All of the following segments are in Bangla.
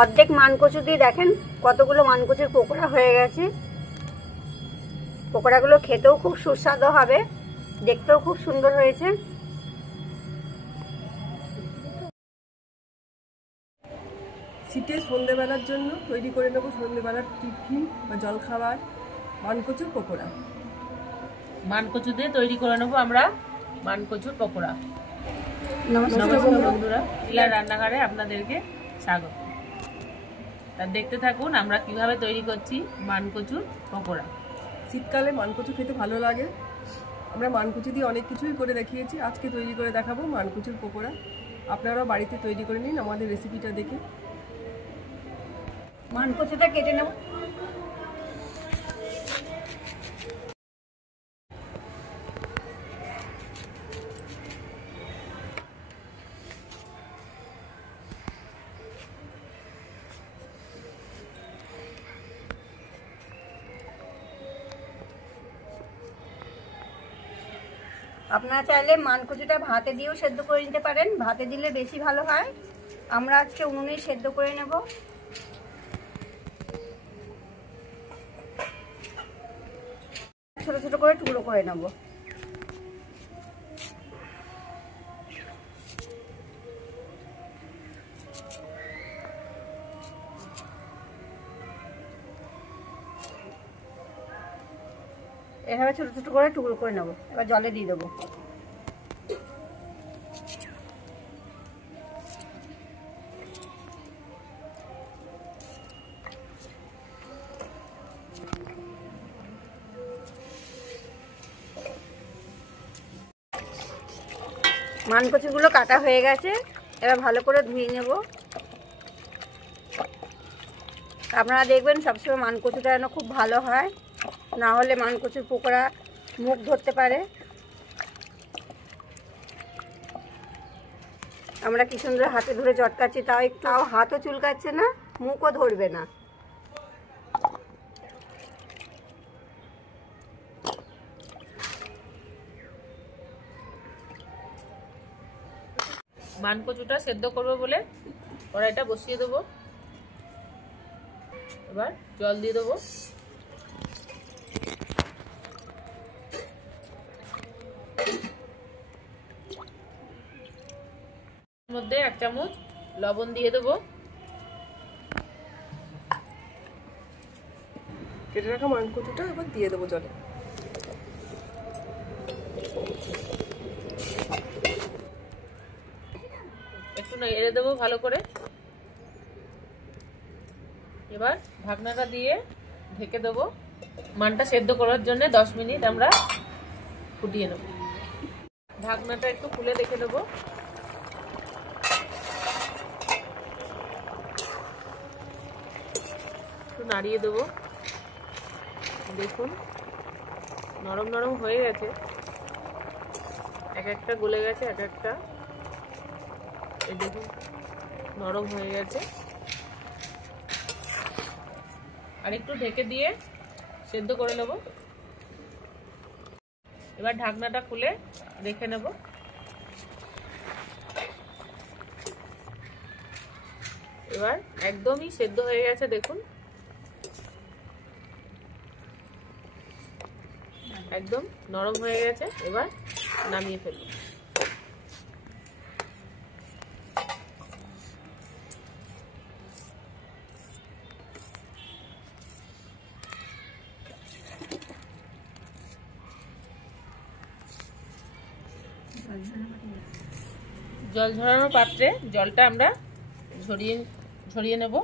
অর্ধেক মানকচু দিয়ে দেখেন কতগুলো মানকচুর পকোড়া হয়ে গেছে। পকোড়াগুলো খেতেও খুব সুস্বাদু হবে, দেখতেও খুব সুন্দর হয়েছে। শীতের সন্ধ্যেবেলার জন্য তৈরি করে নেব সন্ধ্যেবেলার টিফিন বা জলখাবার মানকচুর পকোড়া। মানকচু দিয়ে তৈরি করে নেবো আমরা মানকচুর পকোড়া। নমস্কার বন্ধুরা, শিলার রান্নাঘরে আপনাদেরকে স্বাগত। তা দেখতে থাকুন আমরা কিভাবে তৈরি করছি মানকচুর পকোড়া। শীতকালে মানকচু খেতে ভালো লাগে। আমরা মানকচু দিয়ে অনেক কিছুই করে দেখিয়েছি, আজকে তৈরি করে দেখাবো মানকচুর পকোড়া। আপনারাও বাড়িতে তৈরি করে নিন আমাদের রেসিপিটা দেখে। মানকচুটা কেটে নেব। আপনারা চাইলে মানকচুটা ভাতে দিয়েও সেদ্ধ করে নিতে পারেন, ভাতে দিলে বেশি ভালো হয়। আমরা আজকে উনুনে সেদ্ধ করে নেব। ছোট ছোট করে টুকরো করে নেব। এভাবে ছোট ছোট করে টুকরো করে নেব। এবার জলে দিয়ে দেবো। মানকচুগুলো কাটা হয়ে গেছে, এবার ভালো করে ধুয়ে নেব। আপনারা দেখবেন সবসময় মানকচুটা যেন খুব ভালো হয়, না হলে মানকচুর পকোড়া মুখ ধরতে পারে। আমরা কি সুন্দর হাতে ধরে চটকাচ্ছি, তাও একটু হাতও চুলকাচ্ছে না, মুখও ধরবে না। মানকচুটা সেদ্ধ করবো বলে কড়াইটা বসিয়ে দেবো। এবার জল দিয়ে দেবো। মধ্যে 1 চামচ লবণ দিয়ে দেবো। কেটে রাখা মানকচুটা এবার দিয়ে দেবো জলে। একটু নেড়ে দেবো ভালো করে। এবার ঢাকনাটা দিয়ে ঢেকে দেবো। মানটা সেদ্ধ করার জন্য 10 মিনিট আমরা ফুটিয়ে নেব। ঢাকনাটা একটু খুলে দেখে দেবো। একটু নাড়িয়ে দেবো। দেখুন নরম নরম হয়ে গেছে, এক একটা গলে গেছে, এক একটা এই দেখুন নরম হয়ে গেছে। আর একটু ঢেকে দিয়ে সেদ্ধ করে নেব। এবার ঢাকনাটা খুলে দেখে নেব। এবার একদমই সেদ্ধ হয়ে গেছে, দেখুন একদম নরম হয়ে গেছে। এবার নামিয়ে ফেলব। জল ঝরানোর পাত্রে জলটা আমরা ঝরিয়ে নেব।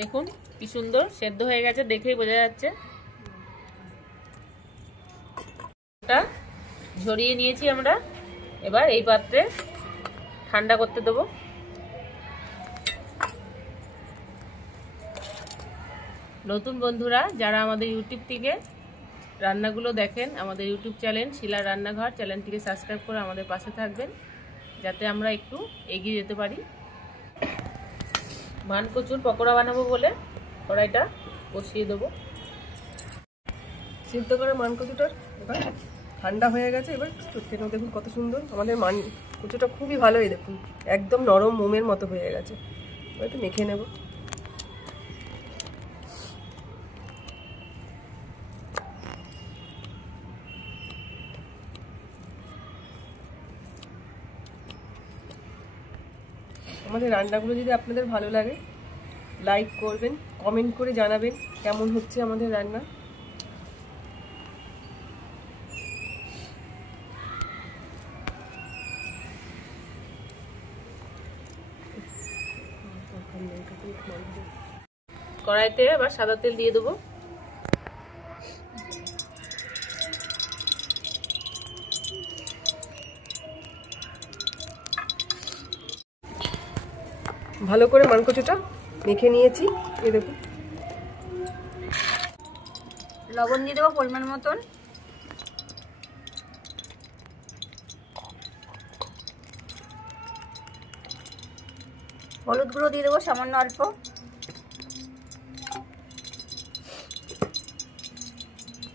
দেখুন কি সুন্দর সেদ্ধ হয়ে গেছে, দেখেই বোঝা যাচ্ছে। ঝরিয়ে নিয়েছি আমরা। এবার এই পাত্রে ঠান্ডা করতে দেবো। নতুন বন্ধুরা যারা আমাদের ইউটিউব থেকে রান্নাগুলো দেখেন, আমাদের ইউটিউব চ্যানেল শিলার রান্নাঘর চ্যানেলটিকে সাবস্ক্রাইব করে আমাদের পাশে থাকবেন, যাতে আমরা একটু এগিয়ে যেতে পারি। মানকচুর পকোড়া বানাবো বলে কড়াইটা বসিয়ে দেবো। সিদ্ধ করা মানকচুটার এবার ঠান্ডা হয়ে গেছে। এবার চটকেটাও দেখুন কত সুন্দর, আমাদের মানকুচুটা খুবই ভালোই দেখুন, একদম নরম মোমের মতো হয়ে গেছে। এবার একটু মেখে নেব। আমাদের রান্নাগুলো যদি আপনাদের ভালো লাগে লাইক করবেন, কমেন্ট করে জানাবেন কেমন হচ্ছে আমাদের রান্না। কড়াইতে আবার সাদা তেল দিয়ে দেবো। ভালো করে মানকচুটা মেখে নিয়েছি। এই দেখুন, লবণ দিয়ে দেবো পরিমাণ মতন। হলুদ গুঁড়ো দিয়ে দেবো সামান্য অল্প।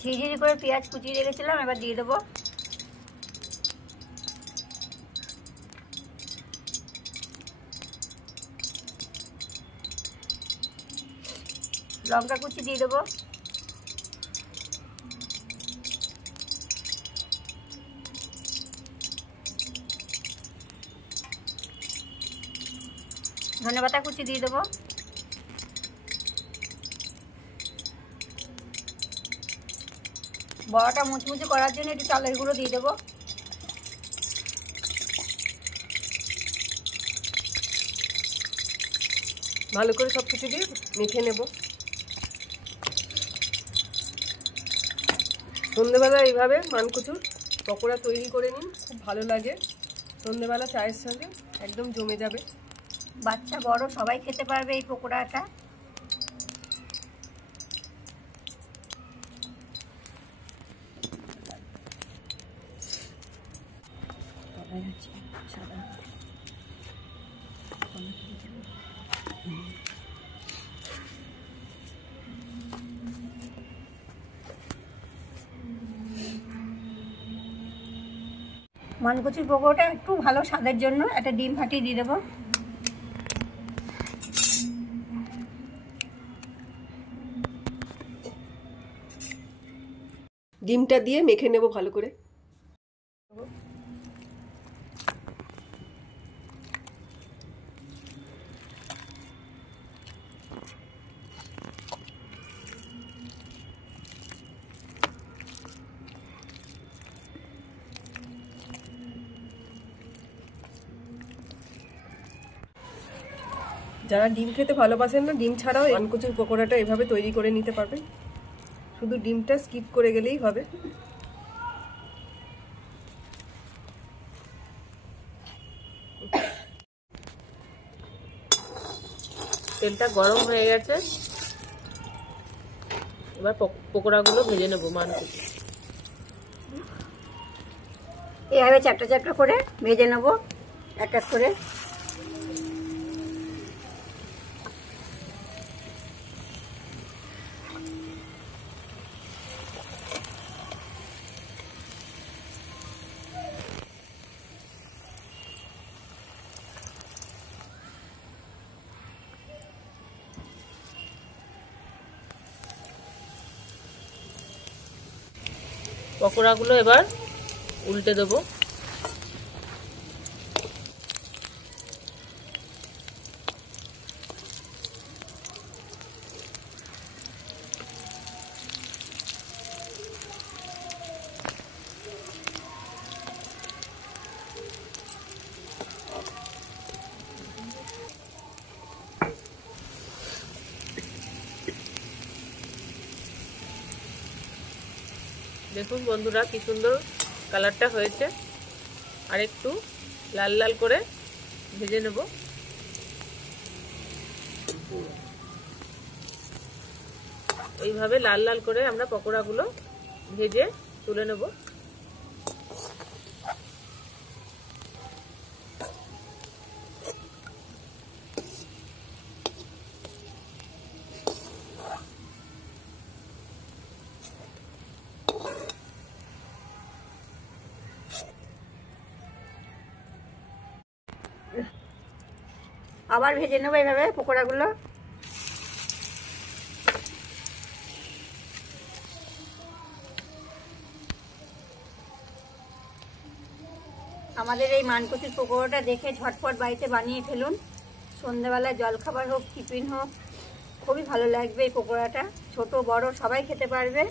ঝিরিঝিরি করে পেঁয়াজ কুচিয়ে রেখেছিলাম, এবার দিয়ে দেবো। লঙ্কা কুচি দিয়ে দেবো। ধনেপাতা কুচি দিয়ে দেবো। বড়াটা মুচমুচে করার জন্য একটু চালের গুঁড়ো দিয়ে দেবো। ভালো করে সব কিছু দিয়ে মেখে নেব। সন্ধ্যেবেলা এইভাবে মানকচুর পকোড়া তৈরি করে নিন, খুব ভালো লাগে। সন্ধ্যেবেলা চায়ের সঙ্গে একদম জমে যাবে। বাচ্চা বড় সবাই খেতে পারবে এই পকোড়াটা। মানকচুর পকোড়াটা একটু ভালো স্বাদের জন্য একটা ডিম ফাটিয়ে দিয়ে দেবো। ডিমটা দিয়ে মেখে নেব ভালো করে। যারা ডিম খেতে ভালোবাসেন না, ডিম ছাড়াও মানকচুর পকোড়াটা এভাবে তৈরি করে নিতে পারবেন। শুধু ডিমটা স্কিপ করে গেলেই হবে। তেলটা গরম হয়ে গেছে, এবার পকোড়াগুলো ভেজে নেবো মানকুচি। এইভাবে চ্যাপটা চ্যাপটা করে ভেজে নেবো এক এক করে। পকোড়াগুলো এবার উল্টে দেবো। দেখুন বন্ধুরা কি সুন্দর কালারটা হয়েছে। আর একটু লাল লাল করে ভেজে নেব। এইভাবে লাল লাল করে আমরা পকোড়াগুলো ভেজে তুলে নেব। আবার ভেজে নেবো এইভাবে পকোড়াগুলো। আমাদের এই মানকচুর পকোড়াটা দেখে ঝটপট বাড়িতে বানিয়ে ফেলুন। সন্ধ্যাবেলায় জলখাবার হোক, টিফিন হোক, খুবই ভালো লাগবে এই পকোড়াটা। ছোট বড় সবাই খেতে পারবে।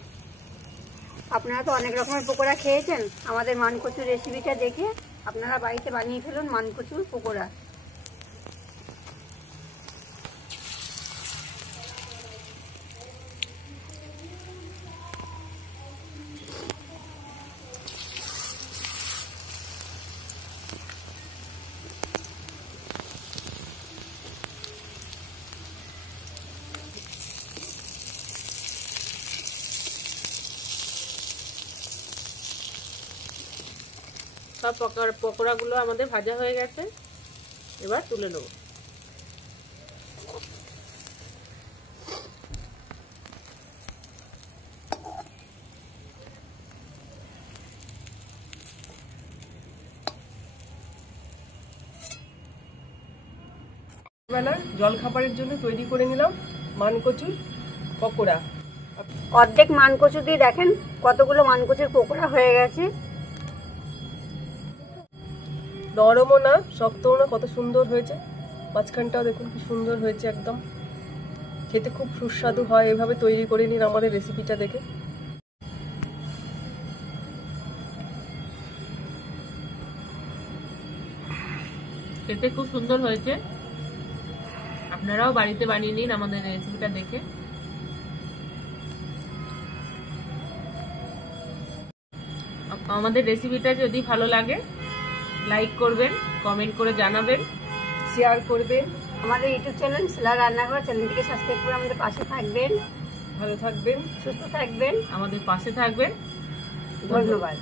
আপনারা তো অনেক রকমের পকোড়া খেয়েছেন, আমাদের মানকচুর রেসিপিটা দেখে আপনারা বাড়িতে বানিয়ে ফেলুন মানকচুর পকোড়া। সব পকোড়াগুলো আমাদের ভাজা হয়ে গেছে, এবার তুলে নেব। বেলা জলখাবারের জন্য তৈরি করে নিলাম মানকচুর পকোড়া। অর্ধেক মানকচু দিয়ে দেখেন কতগুলো মানকচুর পকোড়া হয়ে গেছে। নরমও না শক্তও না, কত সুন্দর হয়েছে। মাঝখানটাও দেখুন কি সুন্দর হয়েছে, একদম খেতে খুব সুস্বাদু হয়। এভাবে তৈরি করে নিন আমাদের রেসিপিটা দেখে। খেতে খুব সুন্দর হয়েছে, আপনারাও বাড়িতে বানিয়ে নিন আমাদের রেসিপিটা দেখে। আমাদের রেসিপিটা যদি ভালো লাগে লাইক করবেন, কমেন্ট করে জানাবেন, শেয়ার করবেন। আমাদের ইউটিউব চ্যানেল শিলা রান্নাঘর, চ্যানেলটিকে সাবস্ক্রাইব করে আমাদের পাশে থাকবেন। ভালো থাকবেন, সুস্থ থাকবেন, আমাদের পাশে থাকবেন। ধন্যবাদ।